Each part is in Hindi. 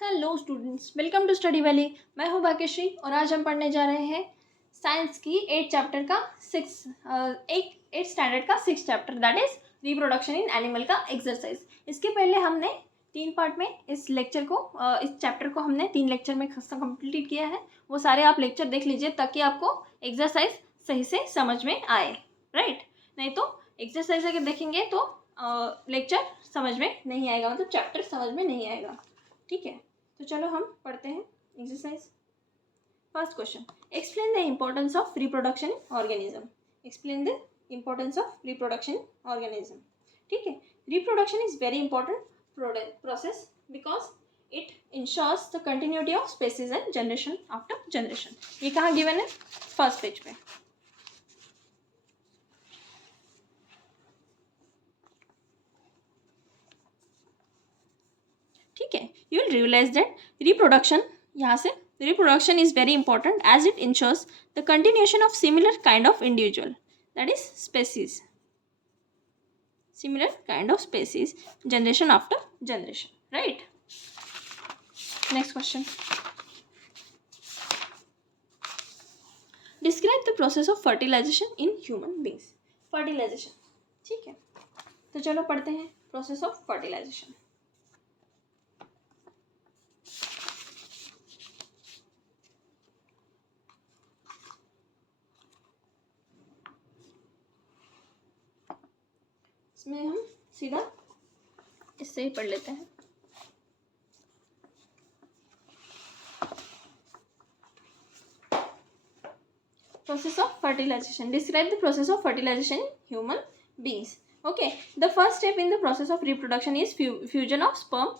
Hello students, welcome to study valley. मैं हूं भाग्यश्री और आज हम पढ़ने जा रहे हैं साइंस की 8 चैप्टर का 8 स्टैंडर्ड का 6 chapter, that is reproduction in animal का एक्सरसाइज। इसके पहले हमने 3 पार्ट में इस चैप्टर को हमने 3 लेक्चर में कंप्लीट किया है। वो सारे आप लेक्चर देख लीजिए ताकि आपको एक्सरसाइज सही से समझ में आए, राइट। नहीं तो एक्सरसाइज अगर देखेंगे तो लेक्चर समझ में नहीं आएगा, मतलब चैप्टर समझ में नहीं आएगा, ठीक है। तो चलो हम पढ़ते हैं exercise. First question, explain the importance of reproduction in organism. Explain the importance of reproduction in organism, ठीक है। Reproduction is very important process because it ensures the continuity of species and generation after generation. ये कहाँ गिवन है? फर्स्ट पेज पे। ठीक है, you will realise that reproduction, यहाँ से reproduction is very important as it ensures the continuation of similar kind of individual, that is species, similar kind of species, generation after generation, right? Next question, describe the process of fertilization in human beings. Fertilization, ठीक है, तो चलो पढ़ते हैं प्रोसेस ऑफ फर्टिलाइजेशन। इसमें हम सीधा इससे ही पढ़ लेते हैं। Process of fertilization. Describe the process of fertilization in human beings. Okay, the first step in the process of reproduction is fusion of sperm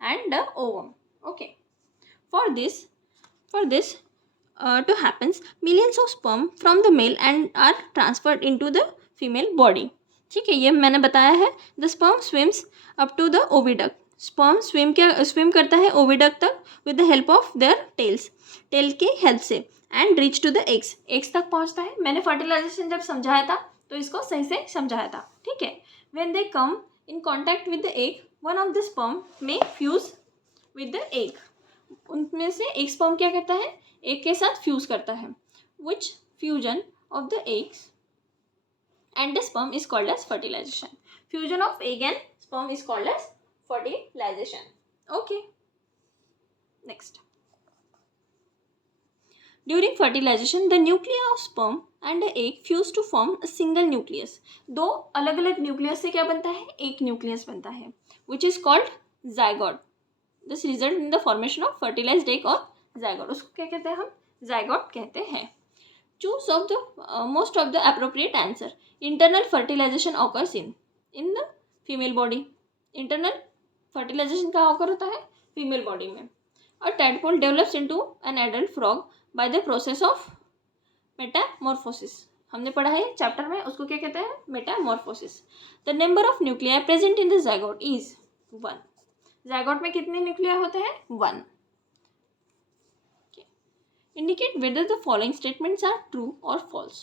and the ovum. Okay, for this to happens, millions of sperm from the male and are transferred into the female body. ठीक है, ये मैंने बताया है। The sperm swims up to the oviduct. Sperm swim करता है ओविडक्ट तक with the help of their tail के हेल्प से, and reach to the eggs तक पहुंचता है। मैंने फर्टिलाइजेशन जब समझाया था तो इसको सही से समझाया था, ठीक है। When they come in contact with the egg, one of the sperm में फ्यूज विद द एग। उनमें से एक स्पर्म क्या करता है? एग के साथ फ्यूज करता है। Which fusion of the eggs and the sperm is called as fertilization. Fusion of egg and sperm is called as fertilization. Okay. Next. During fertilization, the nuclei of sperm and the egg fuse to form a single nucleus. दो अलग अलग न्यूक्लियस से क्या बनता है? एक न्यूक्लियस बनता है, which is called zygote. This result in the formation of fertilized egg or zygote. उसको क्या कहते हैं हम? zygote कहते हैं। Choose of the most of the appropriate answer. Internal fertilization occurs in the female body. Internal fertilization कहाँ occur होता है? Female body में। A tadpole develops into an adult frog by the process of metamorphosis. हमने पढ़ा है चैप्टर में, उसको क्या कहते हैं? Metamorphosis. The number of nuclei present in the zygote is 1. zygote में कितने न्यूक्लिया होते हैं? 1. Indicate whether the following statements are true or false.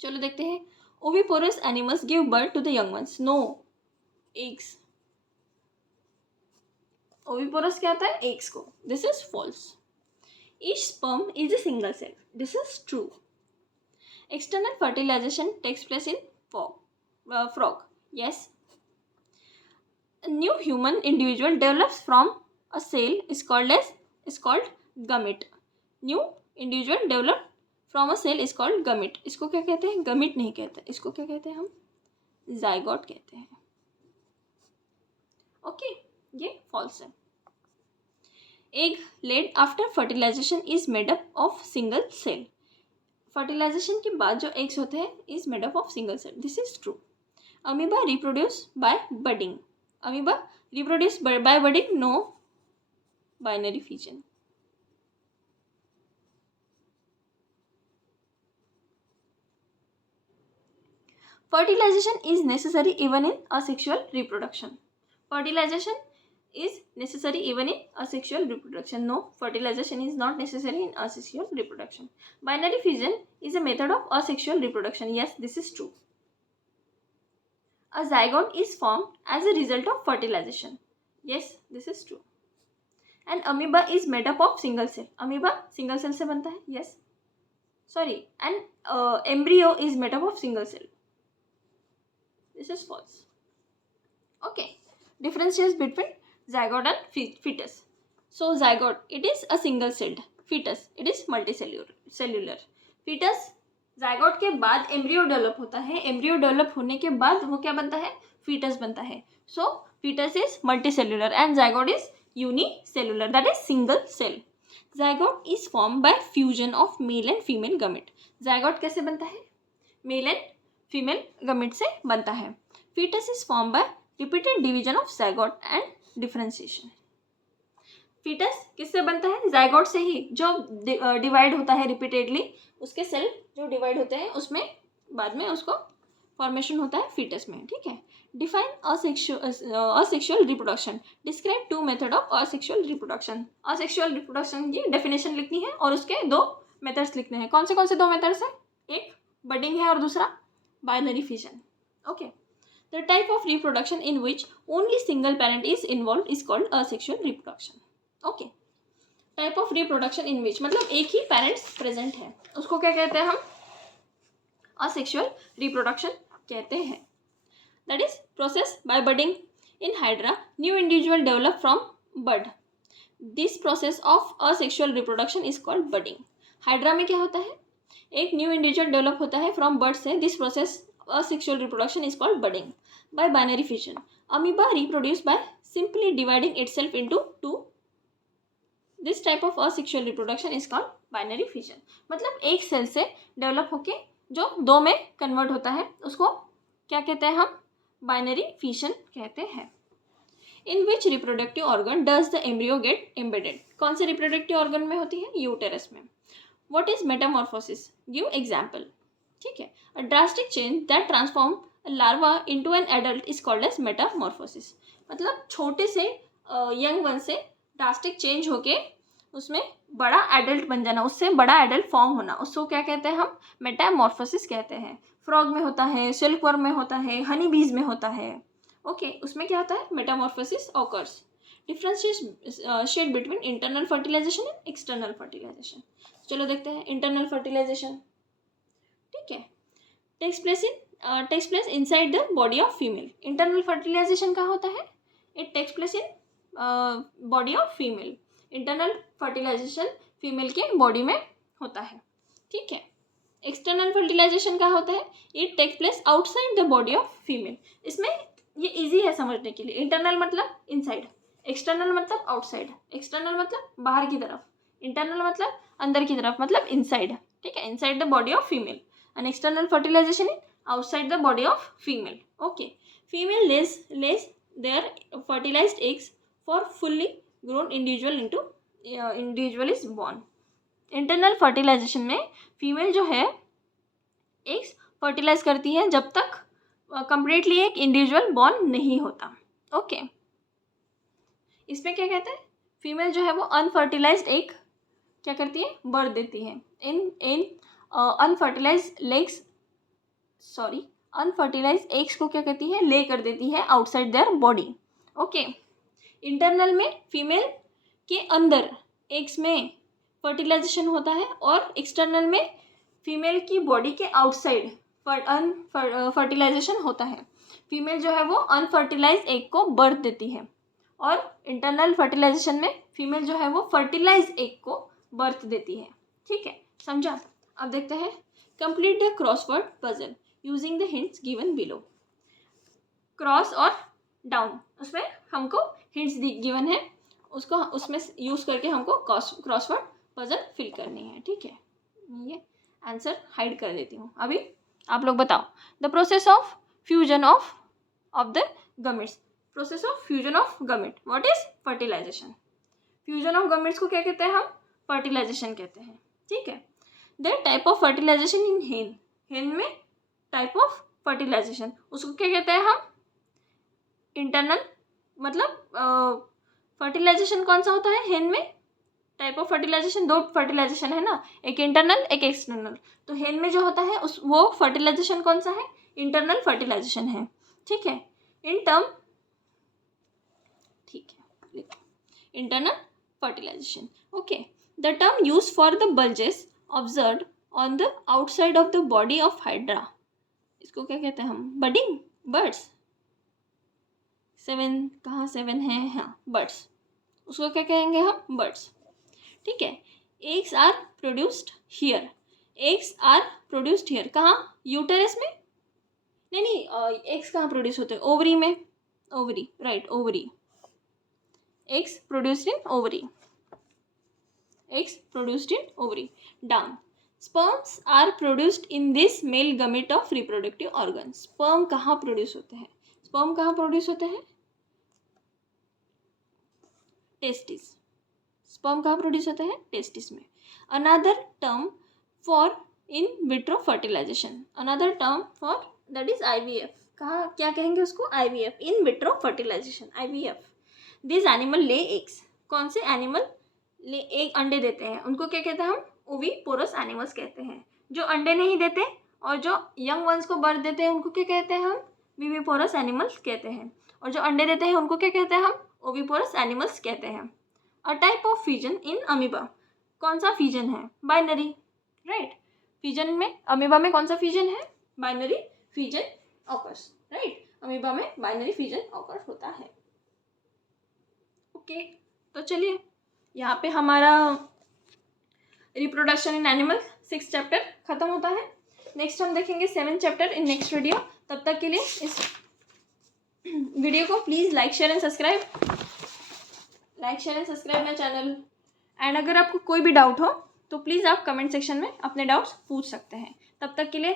चलो देखते हैं। Oviparous animals give birth to the young ones. No, eggs. Oviparous क्या होता है? Eggs को. This is false. Each sperm is a single cell. This is true. External fertilization takes place in frog. Yes. A new human individual develops from a cell is called gamete. New individual develop from a cell is called gamete. इसको क्या कहते हैं? गमिट नहीं कहते, इसको क्या कहते हैं हम? जाइगोट कहते हैं। ओके, ये फॉल्स है। Egg laid after fertilisation is made up of single cell. Fertilisation के बाद जो एग्स होते हैं is made up of single cell, this is true. Amoeba reproduce by budding. Amoeba reproduce by budding, no binary fission. Fertilization is necessary even in asexual reproduction. Fertilization is necessary even in asexual reproduction. No, fertilization is not necessary in asexual reproduction. Binary fission is a method of asexual reproduction. Yes, this is true. A zygote is formed as a result of fertilization. Yes, this is true. And amoeba is made up of single cell. Amoeba single cell से बनता है. Yes, sorry. And embryo is made up of single cell. This is false. Okay. Differentiates between zygote and fetus. So zygote, it is a single celled. Fetus, it is multicellular. Fetus, zygote के बाद एम्ब्रियो डेवलप होता है. एम्ब्रियो डेवलप होने के बाद वो क्या बनता है? फीटस बनता है. So fetus is multicellular and zygote is unicellular, that is single cell. zygote is form by fusion of male and female gamete. zygote कैसे बनता है? मेल एंड फीमेल गमेट से बनता है. Foetus is form by repeated division of zygote and differentiation. Foetus किससे बनता है? zygote से ही, जो डिवाइड होता है रिपीटेडली. उसके सेल जो डिवाइड होते हैं उसमें बाद में उसको फॉर्मेशन होता है फीटस में. ठीक है. Define asexual reproduction. Describe 2 method of asexual reproduction. Asexual reproduction की डेफिनेशन लिखनी है और उसके 2 मेथड्स लिखने हैं. कौन से 2 मेथड्स हैं? एक बडिंग है और दूसरा binary fission. Okay. The type of reproduction in which only single parent is involved is called asexual reproduction. Okay. Type of reproduction in which मतलब एक ही parents present है, उसको क्या कहते हैं हम? Asexual reproduction कहते हैं. That is process by budding. In Hydra, new individual develop from bud. This process of asexual reproduction is called budding. Hydra में क्या होता है? एक new individual develop होता है from bud से. This process asexual reproduction is called budding. By binary fission, amoeba reproduce by simply dividing itself into 2. This type of asexual reproduction is called binary fission. मतलब एक सेल से डेवलप होके जो 2 में कन्वर्ट होता है उसको क्या कहते हैं हम? बाइनरी फिशन कहते हैं. In which reproductive organ does the embryo get embedded? कौन से रिप्रोडक्टिव ऑर्गन में होती है? यूटेरस में. What is metamorphosis? Give example. ठीक है. A drastic change that transform larva into an adult is called as metamorphosis. मतलब छोटे से यंग वन से ड्रास्टिक चेंज होके उसमें बड़ा एडल्ट बन जाना, उससे बड़ा एडल्ट फॉर्म होना, उसको क्या कहते हैं हम? मेटामॉर्फोसिस कहते हैं. फ्रॉग में होता है, सिल्कवर्म में होता है, हनी बीज में होता है. ओके. उसमें क्या होता है? Metamorphosis occurs. Differentiate between internal fertilisation and external fertilisation. चलो देखते हैं इंटरनल फर्टिलाइजेशन. ठीक है. takes place inside the body of female. Internal fertilization कहाँ होता है? It takes place in body of female. Internal fertilization female के body में होता है. ठीक है. External fertilization कहाँ होता है? It takes place outside the body of female. इसमें ये easy है समझने के लिए. Internal मतलब inside, external मतलब outside, external मतलब बाहर की तरफ, internal मतलब अंदर की तरफ, मतलब inside. ठीक है. Inside the body of female. And external fertilization is outside the body of female. Okay. Female lays their fertilized eggs for fully grown individual is born. Internal fertilization में फीमेल जो है एग्स फर्टिलाइज करती है जब तक कंप्लीटली एक इंडिविजुअल बॉर्न नहीं होता. ओके. इसमें क्या कहते हैं? फीमेल जो है वो अनफर्टिलाइज्ड एग क्या करती है? बर्थ देती है. इन अनफर्टिलाइज एग्स को क्या कहती है? ले कर देती है outside their body. Okay. Internal में फीमेल के अंदर एग्स में फर्टिलाइजेशन होता है और एक्सटर्नल में फीमेल की बॉडी के आउटसाइड फर्टिलाइजेशन होता है. फीमेल जो है वो अनफर्टिलाइज एग को बर्थ देती है और इंटरनल फर्टिलाइजेशन में फीमेल जो है वो फर्टिलाइज एग को बर्थ देती है. ठीक है. समझा? अब देखते हैं. Complete the crossword puzzle using the hints given below. Cross और डाउन, उसमें हमको हिंट्स गिवन है, उसको उसमें यूज़ करके हमको क्रॉसवर्ड पजल फिल करनी है. ठीक है. ये आंसर हाइड कर देती हूँ. अभी आप लोग बताओ. The process of fusion of the gametes. Process of fusion of gamete. What is fertilisation? Fusion of gametes को क्या कहते हैं हम? फर्टिलाइजेशन कहते हैं. ठीक है. द टाइप ऑफ फर्टिलाइजेशन इन हेन. हेन में टाइप ऑफ फर्टिलाइजेशन, उसको क्या कहते हैं हम? इंटरनल. मतलब फर्टिलाइजेशन कौन सा होता है हेन में? टाइप ऑफ फर्टिलाइजेशन 2 फर्टिलाइजेशन है ना, एक इंटरनल एक एक्सटर्नल. तो हेन में जो होता है वो फर्टिलाइजेशन कौन सा है? इंटरनल फर्टिलाइजेशन है. ठीक है. इन टर्म, ठीक है, internal fertilization. Okay, the term used for the bulges observed on the outside of the body of hydra, इसको क्या कहते हैं हम? Budding birds. 7 कहाँ 7 है? हाँ, बर्ड्स, उसको क्या कहेंगे हम? बर्ड्स. ठीक है. Eggs are produced here. Eggs are produced here. कहाँ? यूटेरस में? नहीं, एग्स कहाँ प्रोड्यूस होते हैं? ओवरी में. Ovary, right, ovary. Eggs produced in ovary. Eggs produced in ovary. Down. Sperms are produced in this male gamete of reproductive organs. Sperm कहाँ प्रोड्यूस होते हैं? Sperm कहाँ प्रोड्यूस होते हैं? टेस्टिस. Sperm कहाँ प्रोड्यूस होते हैं? टेस्टिस में. Another term for in vitro fertilization. Another term for that is IVF. कहाँ क्या कहेंगे उसको? IVF. In vitro fertilization. IVF. These animal lay eggs. कौन से एनिमल एक अंडे देते हैं? उनको क्या कहते हैं हम? ओविपोरस एनिमल्स कहते हैं. जो अंडे नहीं देते और जो यंग वंस को बर्थ देते हैं उनको क्या कहते हैं हम? विविपोरस एनिमल्स कहते हैं. और जो अंडे देते हैं उनको क्या कहते हैं हम? ओविपोरस एनिमल्स कहते हैं. A type of fission in amoeba. कौन सा फिजन है? Binary, right. फिजन में, अमीबा में कौन सा फिजन है? Binary fission occurs, right. Amoeba में बाइनरी फिजन ऑकर होता है. ओके, तो चलिए यहाँ पे हमारा रिप्रोडक्शन इन एनिमल 6 चैप्टर खत्म होता है. नेक्स्ट हम देखेंगे 7 चैप्टर इन नेक्स्ट वीडियो. तब तक के लिए इस वीडियो को please like share and subscribe my channel. And अगर आपको कोई भी डाउट हो तो प्लीज़ आप कमेंट सेक्शन में अपने डाउट्स पूछ सकते हैं. तब तक के लिए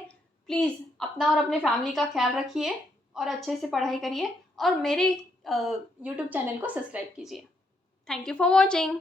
प्लीज़ अपना और अपने फैमिली का ख्याल रखिए और अच्छे से पढ़ाई करिए और मेरे यूट्यूब चैनल को सब्सक्राइब कीजिए. Thank you for watching.